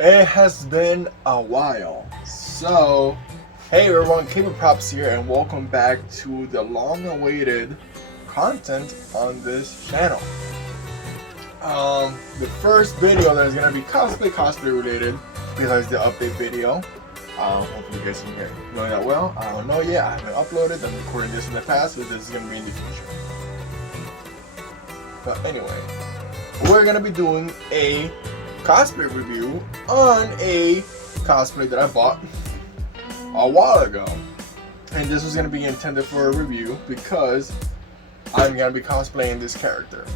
It has been a while. So, hey everyone, Cable Props here, and welcome back to the long-awaited content on this channel. The first video that is gonna be cosplay related, besides the update video. Hopefully you guys can hear me that well. I don't know yet. I haven't uploaded. I'm recording this in the past, but this is gonna be in the future. But anyway, we're gonna be doing a cosplay review on a cosplay that I bought a while ago, and this was going to be intended for a review because I'm going to be cosplaying this character.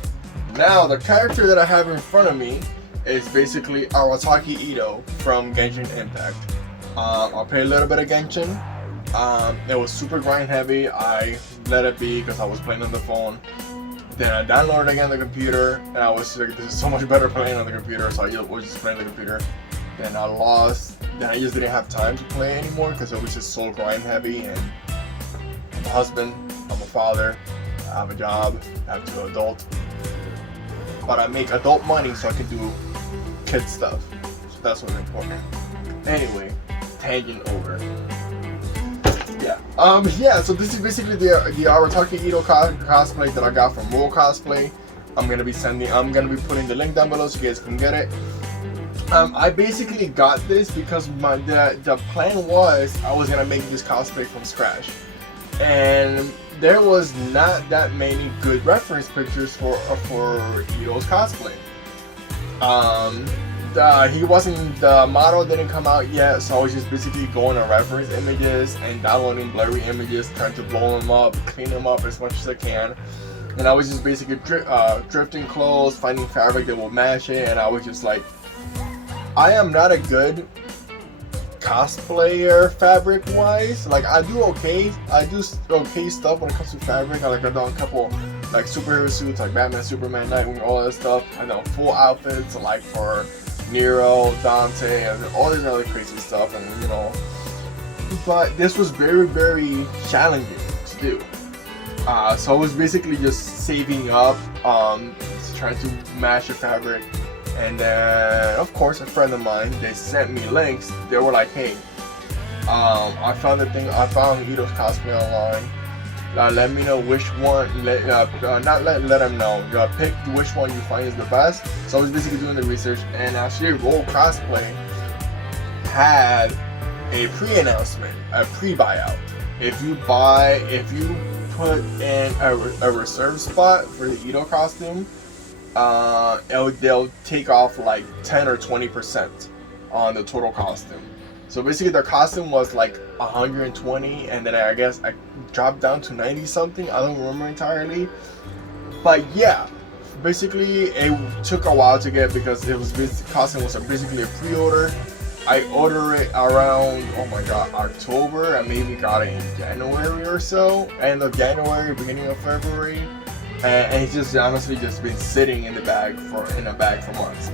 Now the character that I have in front of me is basically Arataki Itto from Genshin Impact. I'll play a little bit of Genshin. It was super grind heavy. I let it be because I was playing on the phone. Then I downloaded it again on the computer, and I was like, this is so much better playing on the computer, so I was just playing on the computer. Then I lost, then I just didn't have time to play anymore because it was just so grind heavy, and I'm a husband, I'm a father, I have a job, I have two adults, but I make adult money so I can do kid stuff, so that's what's important. Anyway, tangent over. So this is basically the Arataki Itto cosplay that I got from Cosplay. I'm gonna be putting the link down below so you guys can get it. I basically got this because the plan was I was gonna make this cosplay from scratch, and there was not that many good reference pictures for Itto's cosplay. The model didn't come out yet, so I was just basically going on reference images and downloading blurry images, trying to blow them up, clean them up as much as I can. And I was just basically drifting clothes, finding fabric that will match it, and I was just like, I am not a good cosplayer fabric wise. Like I do okay stuff when it comes to fabric. I've done a couple like superhero suits like Batman, Superman, Nightwing, all that stuff. I know full outfits like for Nero, Dante, and all this other crazy stuff, and you know, but this was very challenging to do. So I was basically just saving up, trying to match the fabric, and then of course a friend of mine, they sent me links. They were like, hey, I found Itto's cosplay online. Let me know which one. Let them know. Pick which one you find is the best. So I was basically doing the research, and actually, Cosplay had a pre-announcement, a pre-buyout. If you put in a reserve spot for the Itto costume, they'll take off like 10 or 20% on the total costume. So basically the costume was like 120, and then I guess I dropped down to 90 something. I don't remember entirely. But yeah, basically it took a while to get because the costume was basically a pre-order. I ordered it around, oh my god, October. I maybe got it in January or so. End of January, beginning of February. And it's just honestly just been sitting in a bag for months.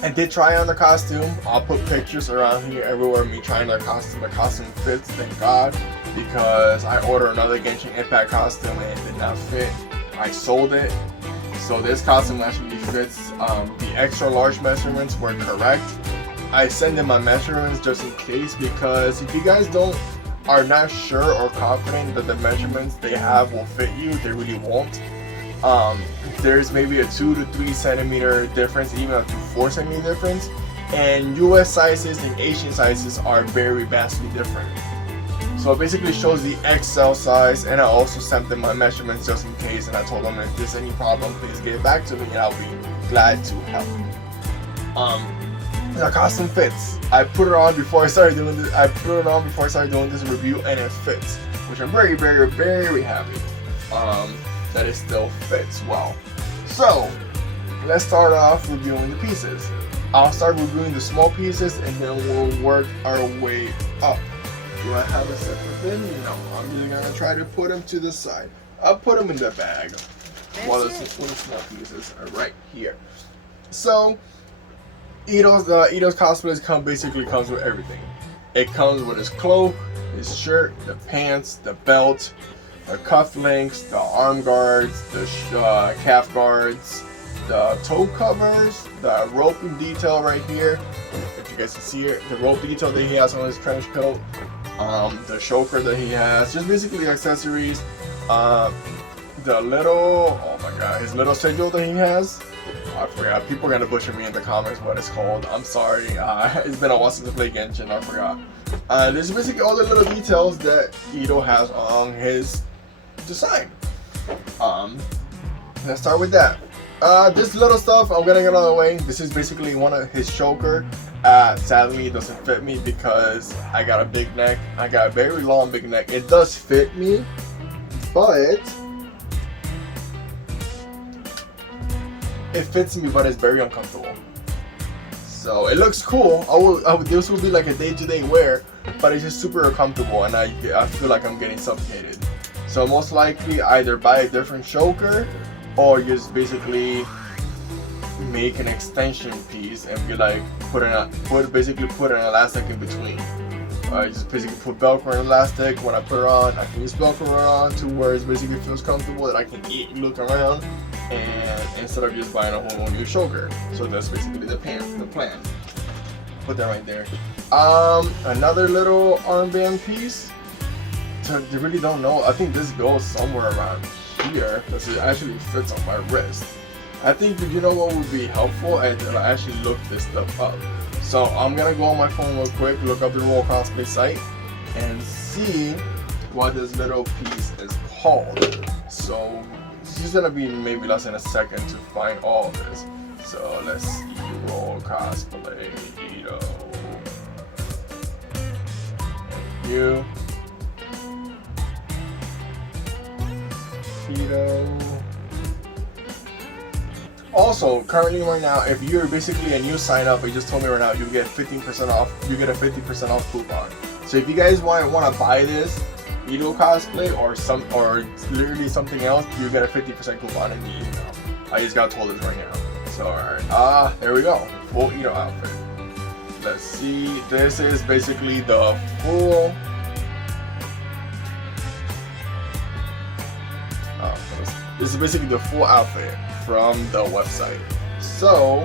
I did try on the costume. I'll put pictures around here everywhere of me trying the costume. The costume fits, thank God, because I ordered another Genshin Impact costume and it did not fit. I sold it. So this costume actually fits. The extra large measurements were correct. I send in my measurements just in case, because if you guys are not sure or confident that the measurements they have will fit you, they really won't. There's maybe a 2 to 3 centimeter difference, even up to 4 centimeter difference, and US sizes and Asian sizes are very vastly different. So it basically shows the XL size, and I also sent them my measurements just in case, and I told them if there's any problem, please get back to me and I'll be glad to help. The costume fits. I put it on before I started doing this review, and it fits, which I'm very happy that it still fits well. So let's start off reviewing the pieces. I'll start reviewing the small pieces, and then we'll work our way up. Do I have a separate bin? No, I'm just gonna try to put them to the side. I'll put them in the bag. While the small pieces are right here. So Itto's cosplays basically comes with everything. It comes with his cloak, his shirt, the pants, the belt, the cufflinks, the arm guards, the calf guards, the toe covers, the roping detail right here, if you guys can see it, the rope detail that he has on his trench coat, the choker that he has, just basically accessories, the little, oh my god, his little sigil that he has. I forgot. People are gonna butcher me in the comments what it's called. I'm sorry. It's been a while since I played Genshin. I forgot. There's basically all the little details that Itto has on his design. Let's start with that. This little stuff I'm gonna get out of the way. This is basically one of his choker. Sadly, it doesn't fit me because I got a big neck. I got a very long big neck. It does fit me, but it fits me, but it's very uncomfortable. So it looks cool. This will be like a day-to-day wear, but it's just super uncomfortable, and I feel like I'm getting suffocated. So most likely either buy a different choker, or just basically make an extension piece and be like basically put an elastic in between. Just basically put Velcro and elastic. When I put it on, I can use Velcro on to where it basically feels comfortable, that I can look around, and instead of just buying a whole new choker. So that's basically the plan. Put that right there. Another little armband piece. So they really don't know. I think this goes somewhere around here because it actually fits on my wrist. I think, you know what would be helpful, and I actually look this stuff up. So I'm gonna go on my phone real quick, look up the Royal Cosplay site, and see what this little piece is called. So it's just gonna be maybe less than a second to find all of this. So let's see, Royal Cosplay Itto. Thank you. Itto. Also, currently right now, if you're basically a new sign up, you just told me right now, you get 15% off. You get a 50% off coupon. So if you guys want to buy this Itto cosplay or literally something else, you get a 50% coupon in the email. I just got told this right now. So alright, there we go. Full Itto outfit. Let's see. This is basically the full. This is basically the full outfit from the website. So,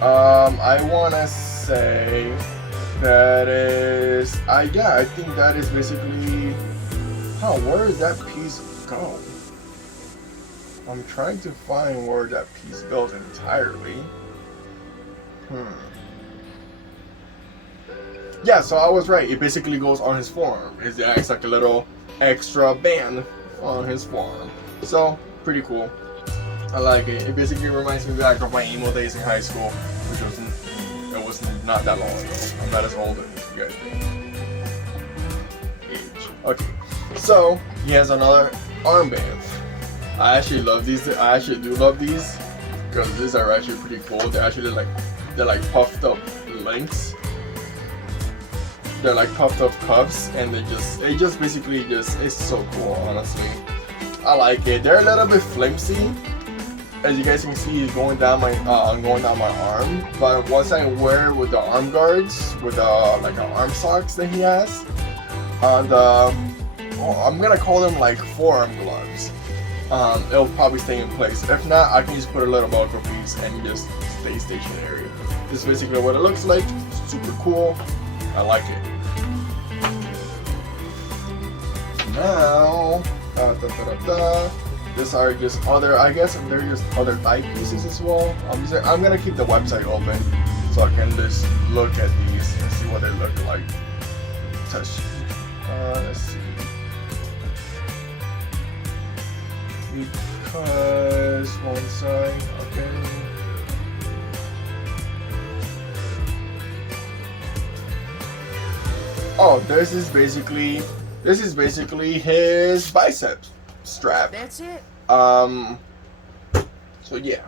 I wanna say that is, I think that is basically, where did that piece go? I'm trying to find where that piece goes entirely. Yeah, so I was right. It basically goes on his forearm. It's like a little extra band on his forearm. So, pretty cool. I like it. It basically reminds me back of my emo days in high school, which was not that long ago. I'm not as old as you guys think. Age. Okay. So, he has another armband. I actually love these. I actually do love these because these are actually pretty cool. They're actually like puffed up links. They're like puffed up cuffs, and it just basically it's so cool, honestly. I like it. They're a little bit flimsy, as you guys can see. It's going down my arm. But once I wear with the arm guards, with like arm socks that he has, I'm gonna call them like forearm gloves. It'll probably stay in place. If not, I can just put a little Velcro piece and just stay stationary. This is basically what it looks like. Super cool. I like it. Now, these are just other, I guess they're just other thigh pieces as well. I'm gonna keep the website open so I can just look at these and see what they look like. Touch. Let's see. Because one side, okay. Oh, this is basically his bicep strap. That's it. So yeah.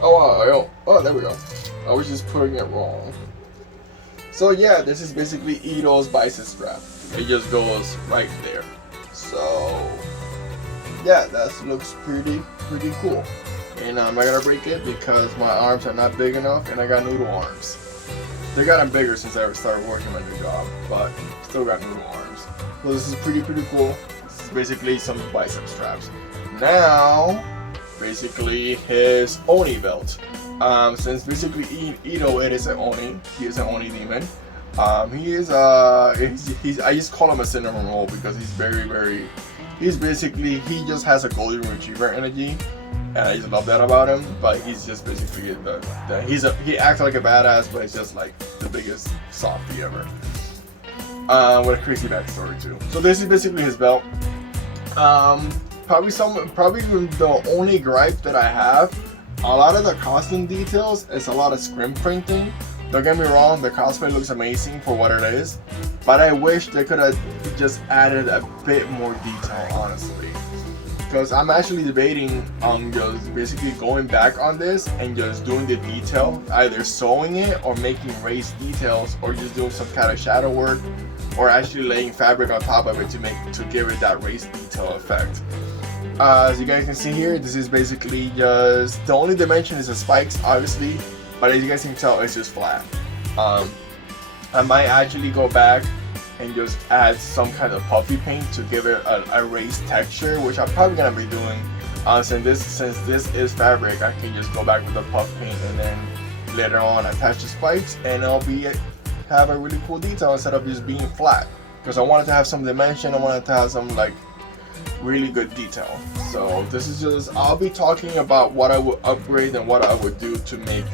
Oh, there we go. I was just putting it wrong. So yeah, this is basically Itto's bicep strap. It just goes right there. So yeah, that looks pretty cool. And I'm not gonna break it because my arms are not big enough, and I got noodle arms. They gotten bigger since I started working my new job, but still got noodle arms. So this is pretty cool. basically some bicep straps. Now, basically his Oni belt. Since basically Itto, it is an Oni. He is an Oni demon. He is he's I just call him a cinnamon roll because he's very. He's basically, he just has a golden retriever energy, and I just love that about him. But he's just basically he acts like a badass, but it's just like the biggest softie ever. With a crazy backstory too. So this is basically his belt. Probably the only gripe that I have, a lot of the costume details is a lot of screen printing. Don't get me wrong, the cosplay looks amazing for what it is, but I wish they could have just added a bit more detail, honestly. Because I'm actually debating on just basically going back on this and just doing the detail, either sewing it or making raised details, or just doing some kind of shadow work, or actually laying fabric on top of it to give it that raised detail effect. As you guys can see here, this is basically just, the only dimension is the spikes, obviously, but as you guys can tell, it's just flat. I might actually go back and just add some kind of puffy paint to give it a raised texture, which I'm probably gonna be doing. Since this is fabric, I can just go back with the puff paint and then later on attach the spikes, and it'll have a really cool detail instead of just being flat. Because I wanted to have some dimension, I wanted to have some like really good detail. So this is just, I'll be talking about what I would upgrade and what I would do to make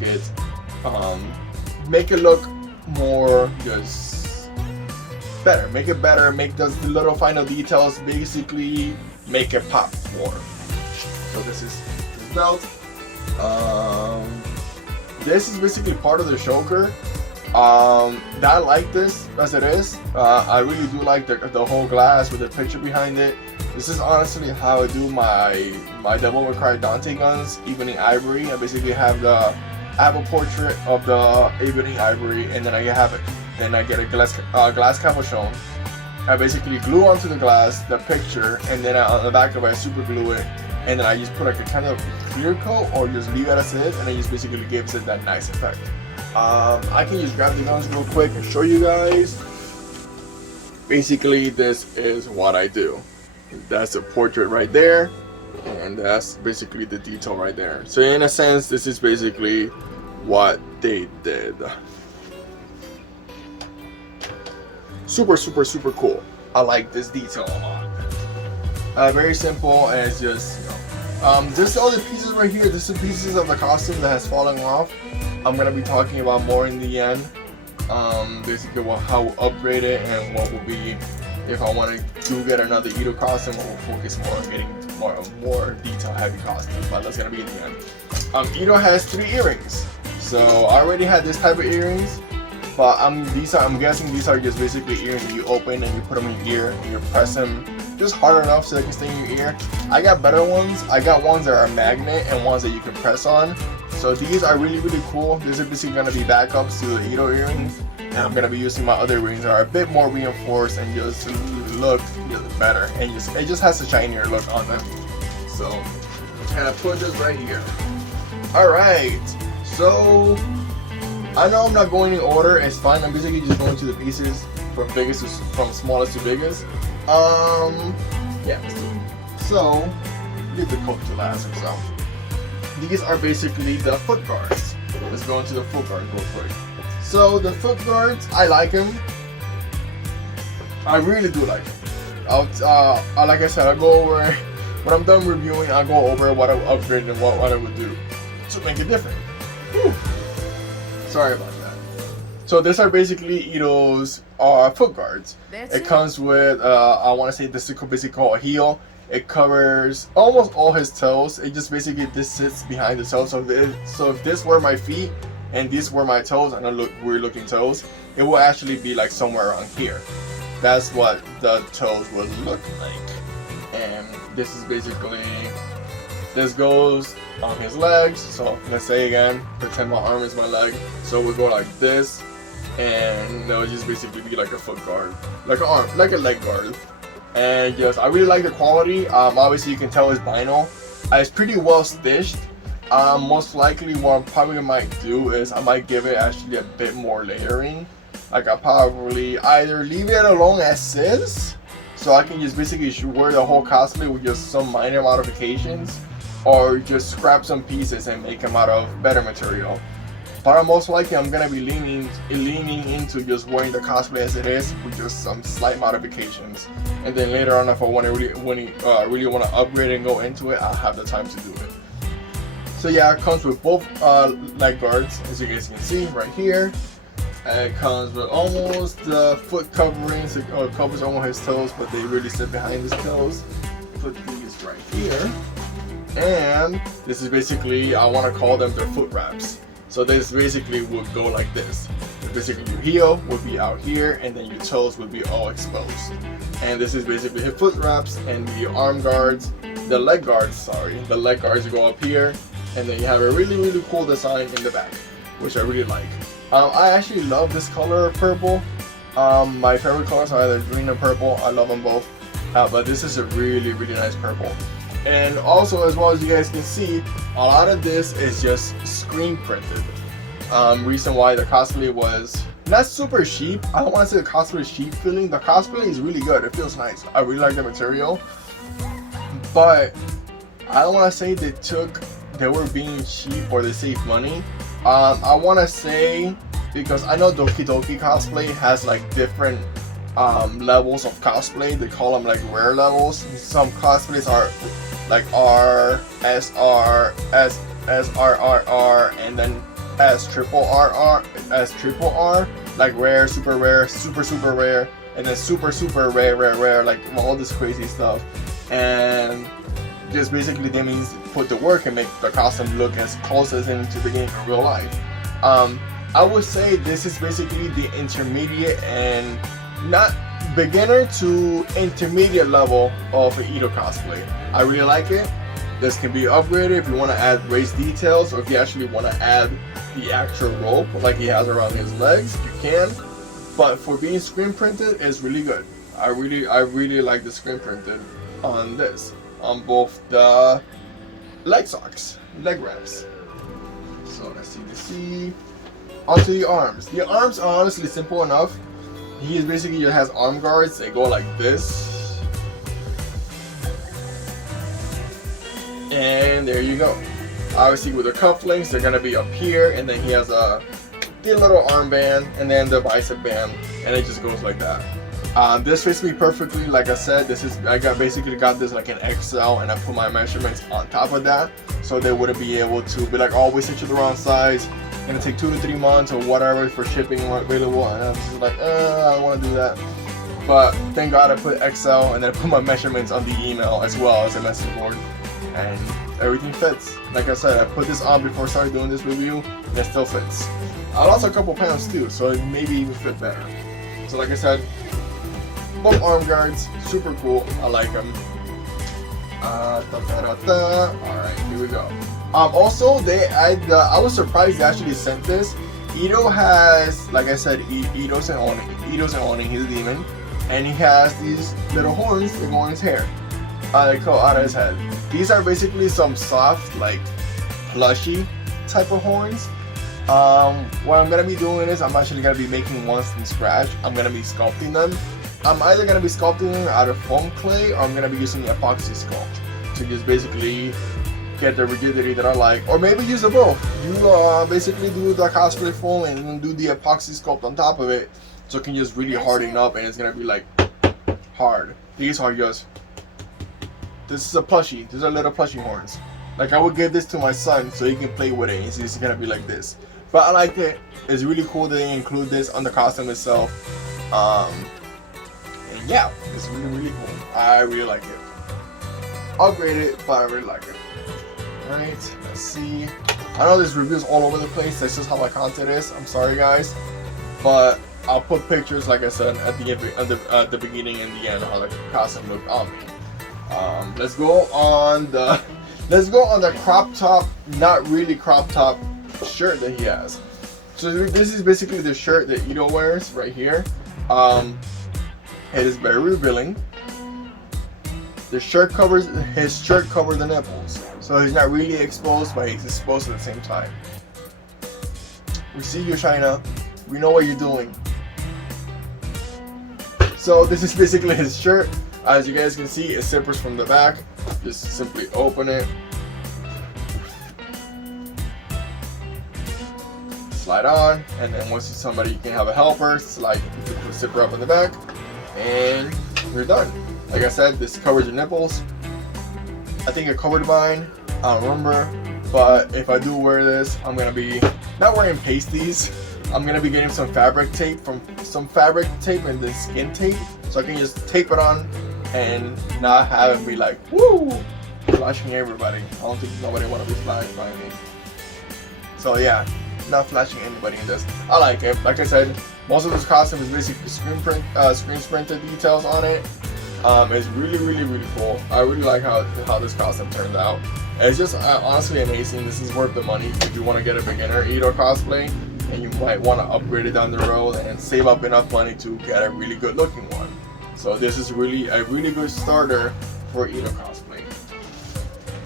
it look more just better, make it better, make those little final details, basically make it pop more. So this is his belt. This is basically part of the choker. I like this as it is. I really do like the whole glass with the picture behind it. This is honestly how I do my Devil May Cry Dante guns, Ebony Ivory. I basically have a portrait of the Ebony Ivory, and then I get a glass cabochon. I basically glue onto the glass the picture, and then on the back of it I super glue it, and then I just put like a kind of clear coat or just leave it as it is, and it just basically gives it that nice effect. I can just grab the guns real quick and show you guys. Basically, this is what I do. That's a portrait right there, and that's basically the detail right there. So in a sense, this is basically what they did. Super cool. I like this detail a lot. Very simple, and it's just, this is all the pieces right here. This is pieces of the costume that has fallen off. I'm gonna be talking about more in the end. Basically how we'll upgrade it and what will be, if I want to get another Itto costume, we'll focus more on getting more detail heavy costume, but that's gonna be in the end. Itto has 3 earrings, so I already had this type of earrings, but I'm guessing these are just basically earrings that you open and you put them in your ear and you press them just hard enough so they can stay in your ear. I got better ones. I got ones that are magnet and ones that you can press on. So these are really cool. These are basically gonna be backups to the Itto earrings. And I'm gonna be using my other earrings that are a bit more reinforced and just look better, and it just has a shinier look on them. So kind of put this right here. All right, so I know I'm not going in order. It's fine. I'm basically just going to the pieces from smallest to biggest. Yeah. So leave the coat to last or so. These are basically the foot guards. Let's go into the foot guards real quick. So the foot guards, I like them. I really do like them. Like I said, I'll go over, when I'm done reviewing, I'll go over what I would upgrade and what I would do to make it different. Whew. Sorry about that. So these are basically Itto's foot guards. It comes with, I want to say this is basically called a heel. It covers almost all his toes. It just basically, this sits behind the toes. So if this were my feet and these were my toes, and weird looking toes, it will actually be like somewhere around here. That's what the toes would look like. And this is basically, this goes on his legs. So let's say again, pretend my arm is my leg. So we go like this, and it'll just basically be like a foot guard, like a leg guard. And just, I really like the quality. Obviously you can tell it's vinyl. It's pretty well stitched. Most likely what I probably might do is I might give it actually a bit more layering. Like I probably either leave it alone as is, So I can just basically wear the whole cosplay with just some minor modifications, or just scrap some pieces and make them out of better material. But most likely I'm gonna be leaning into just wearing the cosplay as it is with just some slight modifications. And then later on, if I want to really want to upgrade and go into it, I'll have the time to do it. So yeah, it comes with both leg guards, as you guys can see right here. It comes with almost the foot coverings. It covers almost his toes, but they really sit behind his toes. Put these right here. And this is basically, I want to call them their foot wraps. So this basically would go like this. So basically your heel would be out here, and then your toes would be all exposed. And this is basically his foot wraps, and the arm guards, the leg guards go up here, and then you have a really cool design in the back, which I really like. I actually love this color purple. My favorite colors are either green or purple. I love them both, but this is a really nice purple. And also, as well as you guys can see, a lot of this is just screen printed. Reason why the cosplay was not super cheap. I don't want to say the cosplay is cheap feeling. The cosplay is really good. It feels nice. I really like the material. But I don't want to say they were being cheap or they saved money. I want to say, because I know Doki Doki cosplay has like different levels of cosplay. They call them like rare levels. Some cosplays are like R, SR, SRRR, and then triple R, like rare, super rare, and then super rare, like all this crazy stuff. And just basically that means put the work and make the costume look as close as into the game in real life. I would say this is basically the intermediate and not beginner to intermediate level of an Itto cosplay. I really like it. This can be upgraded if you want to add raised details, or if you actually want to add the actual rope like he has around his legs, you can. But for being screen printed, it's really good. I really like the screen printed on this, on both the leg wraps. So let's see. Onto the arms. The arms are honestly simple enough. He basically has arm guards. They go like this, and there you go. Obviously, with the cufflinks, they're gonna be up here, and then he has the little armband, and then the bicep band, and it just goes like that. This fits me perfectly. Like I said, I basically got this like an XL, and I put my measurements on top of that, so they wouldn't be able to be like, oh, we sent you the wrong size. Gonna take 2 to 3 months or whatever for shipping or available, and I'm just like, I don't want to do that. But thank God I put XL, and then I put my measurements on the email as well as a message board, and everything fits. Like I said, I put this on before I started doing this review, and it still fits. I lost a couple pounds too, so it maybe even fit better. So like I said, both arm guards, super cool. I like them. Alright, here we go. Also, I was surprised they actually sent this. Itto has, like I said, Itto's an Oni, he's a demon, and he has these little horns that go on his hair. They go out of his head. These are basically some soft, like plushy type of horns. What I'm gonna be doing is I'm actually gonna be making ones from scratch. I'm gonna be sculpting them. I'm either gonna be sculpting them out of foam clay, or I'm gonna be using the epoxy sculpt to just basically get the rigidity that I like, or maybe use the both. You basically do the cosplay foam and then do the epoxy sculpt on top of it, so it can just really harden up, and it's gonna be like hard. These are just, this is a plushie. These are little plushie horns. Like I would give this to my son so he can play with it. It's gonna be like this. But I like it. It's really cool that they include this on the costume itself. And yeah, it's really cool. I really like it. I'll grade it, but I really like it. Alright, let's see. I know this review is all over the place. This is how my content is. I'm sorry guys, but I'll put pictures, like I said, at the beginning and the end of how the costume looked on me. Let's go on the crop top, not really crop top shirt that he has. So this is basically the shirt that Itto wears right here. It is very revealing. His shirt covers the nipples, so he's not really exposed, but he's exposed at the same time. We see you, China. We know what you're doing. So this is basically his shirt. As you guys can see, it zippers from the back. Just simply open it, slide on, and then once somebody can have a helper, slide the zipper up in the back, and you're done. Like I said, this covers your nipples. I think it covered mine. I don't remember, but if I do wear this, I'm gonna be not wearing pasties. I'm gonna be getting some fabric tape and then skin tape, so I can just tape it on and not have it be like woo, flashing everybody. I don't think nobody wanna be flashed by me. So yeah, not flashing anybody in this. I like it. Like I said, most of this costume is basically screen printed details on it. It's really cool. I really like how this costume turned out. It's just honestly amazing. This is worth the money if you want to get a beginner Itto cosplay, and you might want to upgrade it down the road and save up enough money to get a really good looking one. So this is really a really good starter for Itto cosplay.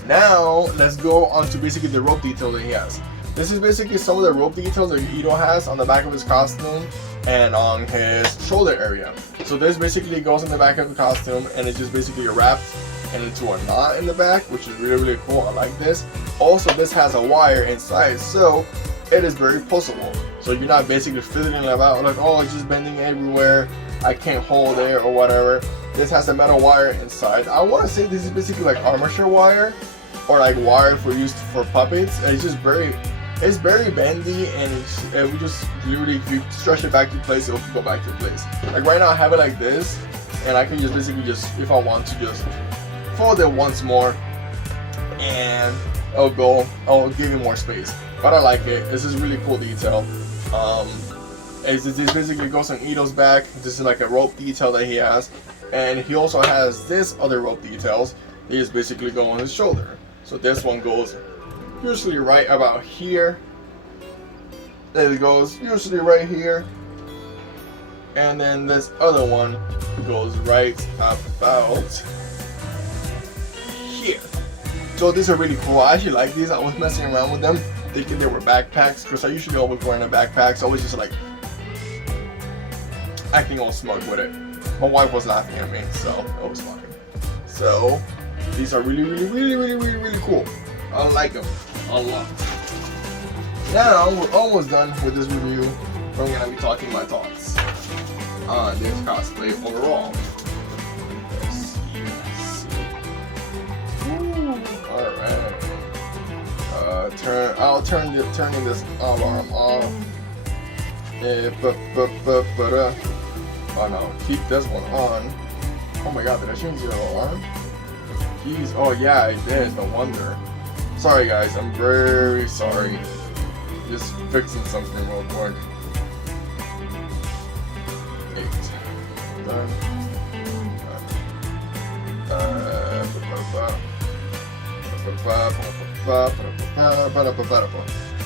Now let's go on to basically the rope detail that he has. This is basically some of the rope details that Itto has on the back of his costume and on his shoulder area. So this basically goes in the back of the costume, and it's just basically wrapped and into a knot in the back, which is really cool. I like this. Also, this has a wire inside, so it is very pushable. So you're not basically fiddling about like, oh, it's just bending everywhere, I can't hold it or whatever. This has a metal wire inside. I want to say this is basically like armature wire or like wire for use for puppets. And it's just it's very bendy, and it will just literally, if you stretch it back to place, it will go back to place. Like right now I have it like this, and I can just basically just, if I want to, just fold it once more and I'll give you more space. But I like it. This is really cool detail. This basically goes on Itto's back. This is like a rope detail that he has, and he also has this other rope details. They just basically go on his shoulder. So this one goes usually right about here. It goes usually right here, and then this other one goes right about here. So these are really cool. I actually like these. I was messing around with them thinking they were backpacks, because I usually always wearing a backpack, so I was just like acting all smug with it. My wife was laughing at me, so it was fine. So these are really cool. I like them a lot. Now we're almost done with this review. I'm gonna be talking my thoughts on this cosplay overall. Alright. I'll turn this alarm off. Oh no, keep this one on. Oh my god, did I change the alarm? Jeez, oh yeah, I did, no wonder. Sorry guys, I'm very sorry. Just fixing something real quick. 8. Done.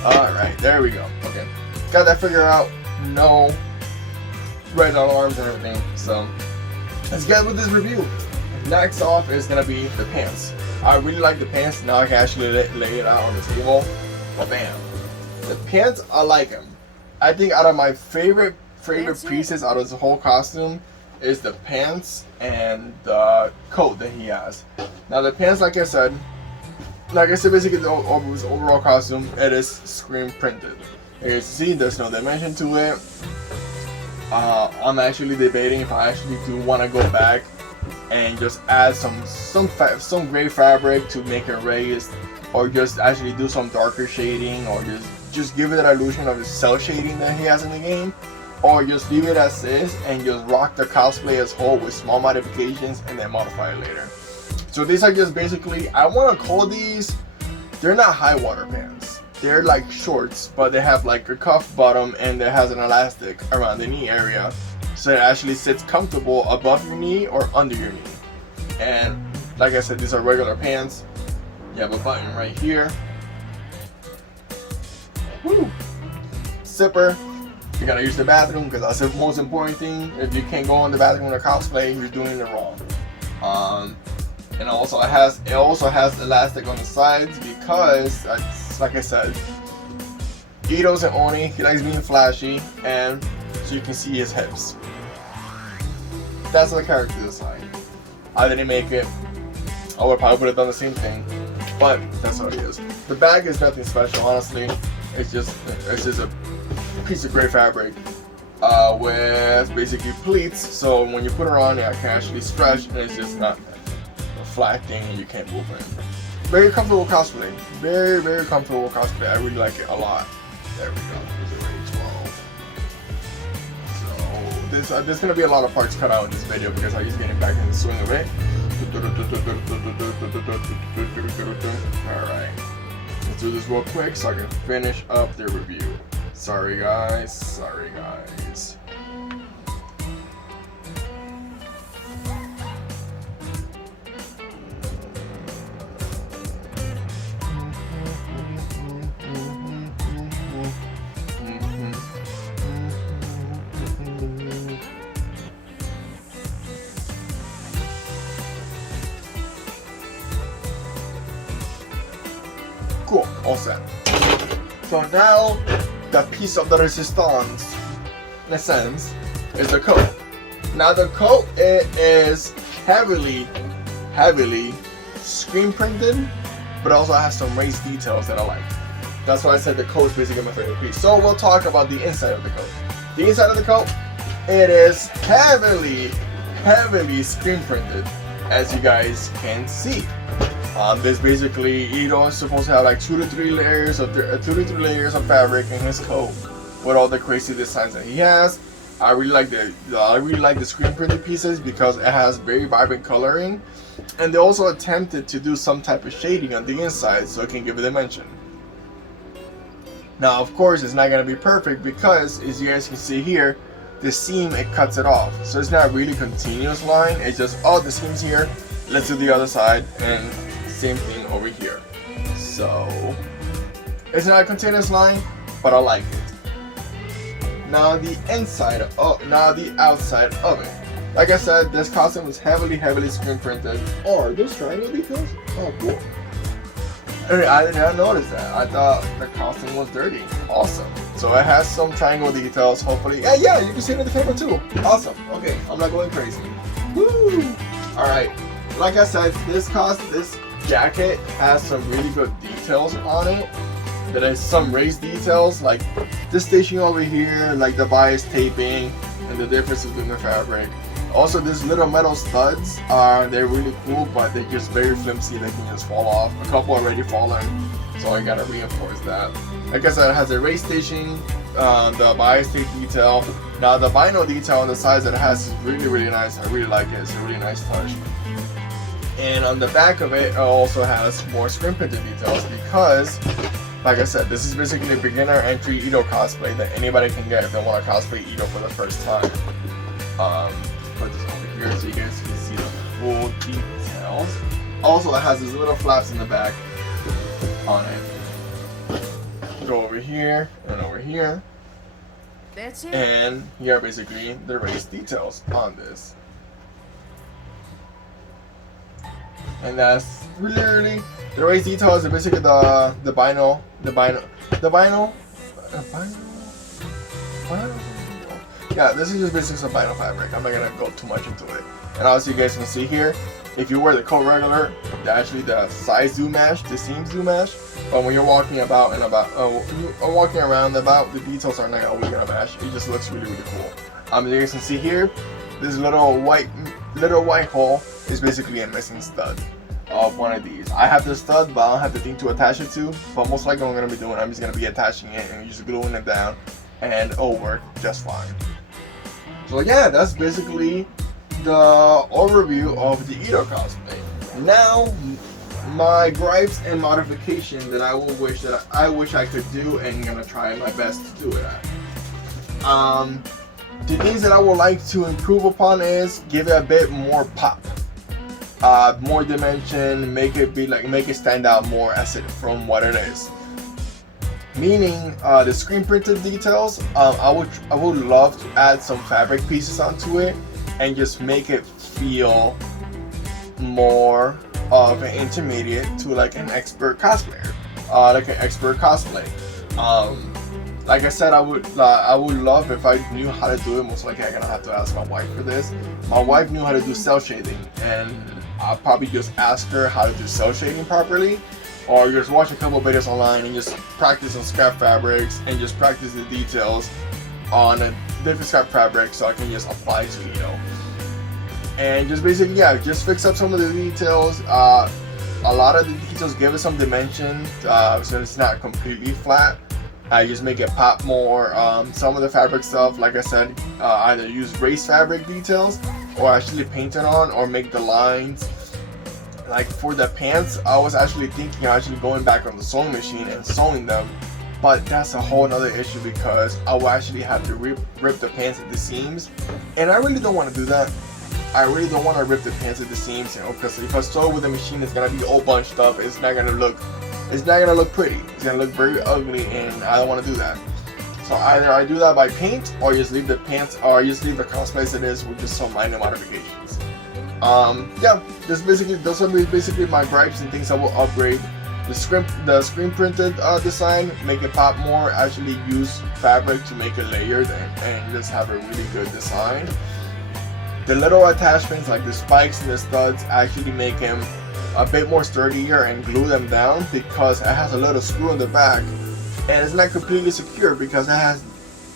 Alright, there we go. Okay. Got that figured out. No red alarms and everything. So let's get with this review. Next off is gonna be the pants. I really like the pants. Now I can actually lay it out on the table. Bam. The pants, I like them. I think out of my favorite pieces out of the whole costume is the pants and the coat that he has. Now the pants, like I said, basically the overall costume, it is screen printed. As you see, there's no dimension to it. I'm actually debating if I actually do want to go back and just add some gray fabric to make it raised, or just actually do some darker shading, or just give it that illusion of the cell shading that he has in the game, or just leave it as is and just rock the cosplay as whole with small modifications and then modify it later. So these are just basically, I want to call these, they're not high water pants. They're like shorts, but they have like a cuff bottom and it has an elastic around the knee area, so it actually sits comfortable above your knee or under your knee. And like I said, these are regular pants. You have a button right here. Woo! Zipper. You gotta use the bathroom, because that's the most important thing. If you can't go in the bathroom in a cosplay, you're doing it wrong. And also it has elastic on the sides, because like I said, Itto's an Oni. He likes being flashy, and so you can see his hips. That's the character design. I didn't make it. I would probably would have done the same thing, but that's how it is. The bag is nothing special, honestly. It's just a piece of gray fabric with basically pleats. So when you put it on, it can actually stretch, and it's just not a flat thing, and you can't move it. Very comfortable cosplay. Very, very comfortable cosplay. I really like it a lot. There we go. There's gonna be a lot of parts cut out in this video because I'm just getting back in the swing of it. Alright. Let's do this real quick so I can finish up the review. Sorry guys. Sorry guys. Cool, all set. So now the piece of the resistance, in a sense, is the coat. Now the coat, it is heavily screen printed, but also has some raised details that I like. That's why I said the coat is basically my favorite piece. So we'll talk about the inside of the coat. The inside of the coat, it is heavily screen printed, as you guys can see. This basically, Itto is supposed to have like 2 to 3 layers of fabric in his coat with all the crazy designs that he has. I really like the screen printed pieces because it has very vibrant coloring, and they also attempted to do some type of shading on the inside so it can give a dimension. Now, of course, it's not gonna be perfect because, as you guys can see here, the seam, it cuts it off, so it's not really continuous line. It's just, oh, the seam's here, let's do the other side, and same thing over here. So it's not a continuous line, but I like it. Now the outside of it. Like I said, this costume is heavily screen printed. Oh, are those triangle details? Oh, cool. I did not notice that. I thought the costume was dirty. Awesome. So it has some triangle details. Hopefully, yeah, you can see it in the camera too. Awesome. Okay, I'm not going crazy. Woo! All right. Like I said, this jacket has some really good details on it. There is some raised details, like this stitching over here, like the bias taping, and the differences in the fabric. Also, these little metal studs they're really cool, but they're just very flimsy. They can just fall off. A couple already fallen, so I gotta reinforce that. Like I said, it has a raised stitching, the bias tape detail. Now the vinyl detail on the sides that it has is really nice. I really like it. It's a really nice touch. And on the back of it, it also has more screen printed details because, like I said, this is basically a beginner entry Itto cosplay that anybody can get if they want to cosplay Itto for the first time. Put this over here so you guys can see the full details. Also, it has these little flaps in the back on it. Go over here and over here. That's it. And here are basically the raised details on this. And that's really the raised details are basically the vinyl. Yeah, this is just basically some vinyl fabric. I'm not gonna go too much into it. And obviously, you guys can see here, if you wear the coat regular, actually the sides do match, the seams do match. But when you're walking about and walking around about, the details are not always gonna match. It just looks really cool. As you guys can see here, this little white hole is basically a missing stud of one of these. I have the stud, but I don't have the thing to attach it to. But most likely, what I'm gonna be doing, I'm just gonna be attaching it and just gluing it down, and it'll work just fine. So yeah, that's basically the overview of the Itto cosplay. Now, my gripes and modification that I wish I could do, and I'm gonna try my best to do it at. The things that I would like to improve upon is give it a bit more pop, more dimension, make it stand out more from what it is. Meaning the screen printed details, I would love to add some fabric pieces onto it and just make it feel more of an intermediate to like an expert cosplayer, like an expert cosplay. Like I said, I would love if I knew how to do it. Most likely I'm gonna have to ask my wife for this. My wife knew how to do cell shading, and I'll probably just ask her how to do cell shading properly, or just watch a couple videos online and just practice on scrap fabrics and just practice the details on a different scrap fabric so I can just apply to Itto. And just basically, yeah, just fix up some of the details. A lot of the details, give it some dimension so it's not completely flat. I just make it pop more. Some of the fabric stuff, like I said, either use raised fabric details or actually paint it on or make the lines. Like for the pants, I was actually thinking of actually going back on the sewing machine and sewing them, but that's a whole other issue because I will actually have to rip the pants at the seams, and I really don't want to do that. I really don't want to rip the pants at the seams, you know, because if I sew with the machine, it's gonna be all bunched up. It's not gonna look pretty. It's gonna look very ugly, and I don't want to do that. So either I do that by paint, or just leave the pants, or just leave the cosplay as it is with just some minor modifications. Yeah, those are basically my gripes and things I will upgrade. The screen printed design, make it pop more. Actually use fabric to make it layered and just have a really good design. The little attachments like the spikes and the studs actually make him a bit more sturdier and glue them down because it has a little screw in the back and it's not completely secure because it has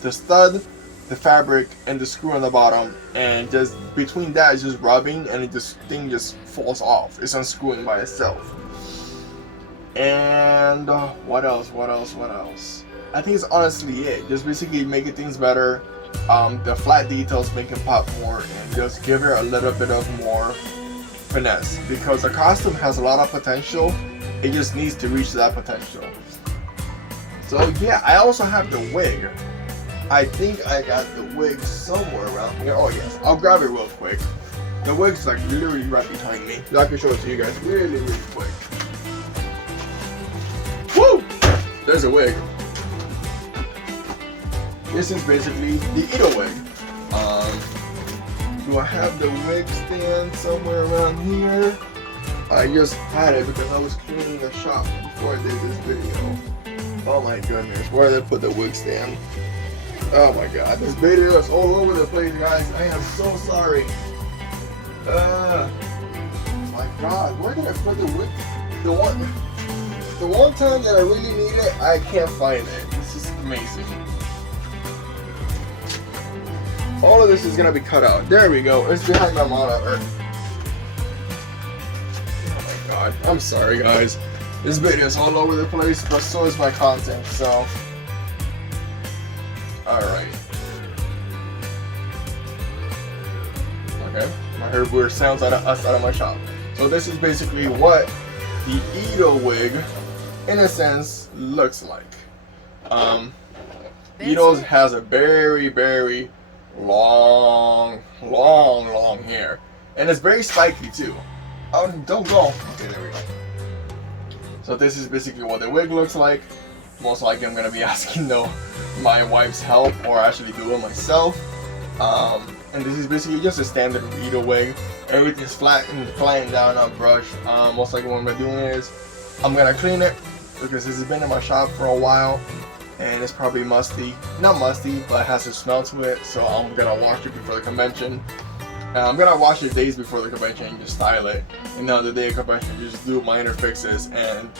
the stud, the fabric, and the screw on the bottom, and just between that is just rubbing and thing just falls off. It's unscrewing by itself. And what else? I think it's honestly it. Just basically making things better. The flat details make it pop more and just give her a little bit of more finesse because the costume has a lot of potential. It just needs to reach that potential. So yeah, I also have the wig. I think I got the wig somewhere around here. Oh yes, I'll grab it real quick. The wig's like literally right behind me. I can show it to you guys really quick. Woo! There's a wig. This is basically the Itto wig. Do I have the wig stand somewhere around here? I just had it because I was cleaning the shop before I did this video. Oh my goodness, where did I put the wig stand? Oh my god, this video is all over the place, guys. I am so sorry. My god, where did I put the wig? The one time that I really need it, I can't find it. This is amazing. All of this is gonna be cut out. There we go. It's behind my monitor. Oh my god. I'm sorry, guys. This video is all over the place, but so is my content. So, all right. Okay. I heard weird sounds out of my shop. So this is basically what the Itto wig, in a sense, looks like. Itto's has a very long hair, and it's very spiky too. Oh, don't go. Okay, there we go. So this is basically what the wig looks like. Most likely I'm gonna be asking my wife's help or actually do it myself. And this is basically just a standard Itto wig. Everything's flat and flattened down on brush. Most likely what I'm doing is I'm gonna clean it because this has been in my shop for a while and it's probably musty. Not musty, but it has a smell to it. So I'm gonna wash it before the convention. I'm gonna wash it days before the convention and just style it. And now the day of convention, just do minor fixes. And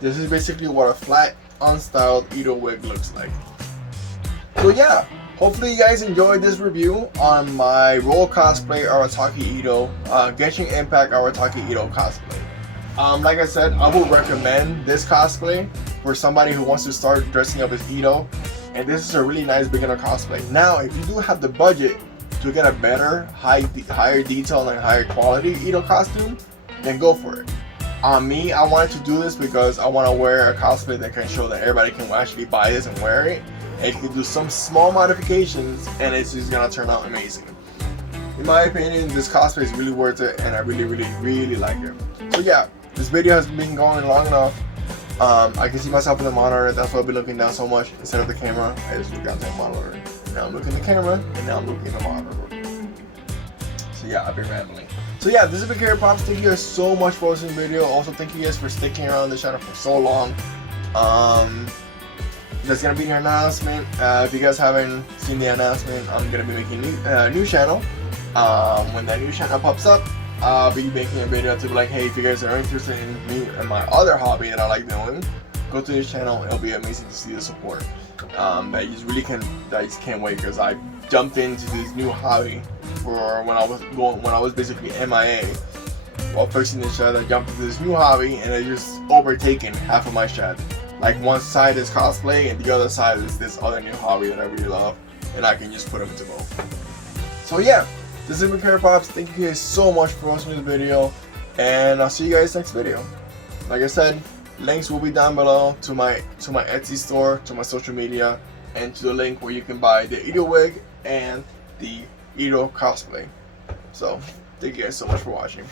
this is basically what a flat, unstyled Itto wig looks like. So yeah, hopefully you guys enjoyed this review on my role cosplay Arataki Itto, Genshin Impact Arataki Itto cosplay. Like I said, I would recommend this cosplay for somebody who wants to start dressing up as Itto. And this is a really nice beginner cosplay. Now, if you do have the budget to get a better, higher detail and higher quality Itto costume, then go for it. On me, I wanted to do this because I want to wear a cosplay that can show that everybody can actually buy this and wear it. And you can do some small modifications and it's just gonna turn out amazing. In my opinion, this cosplay is really worth it and I really like it. So yeah, this video has been going long enough. I can see myself in the monitor, that's why I'll be looking down so much instead of the camera. I just look down to the monitor. Now I'm looking at the camera and now I'm looking at the monitor. So yeah, I've been rambling. So yeah, this is Big Hair Pops. Thank you guys so much for watching the video. Also, thank you guys for sticking around the channel for so long. there's gonna be an announcement. If you guys haven't seen the announcement, I'm gonna be making a new channel. When that new channel pops up, I'll be making a video to be like, hey, if you guys are interested in me and my other hobby that I like doing, go to this channel. It'll be amazing to see the support. I just can't wait, because I jumped into this new hobby for when I was basically MIA. While fixing the shed, I jumped into this new hobby and it just overtaken half of my shed. Like, one side is cosplay and the other side is this other new hobby that I really love, and I can just put them into both. So yeah, this is Repair Pops. Thank you guys so much for watching this video, and I'll see you guys next video. Like I said, links will be down below to my Etsy store, to my social media, and to the link where you can buy the Itto wig and the Itto cosplay. So thank you guys so much for watching.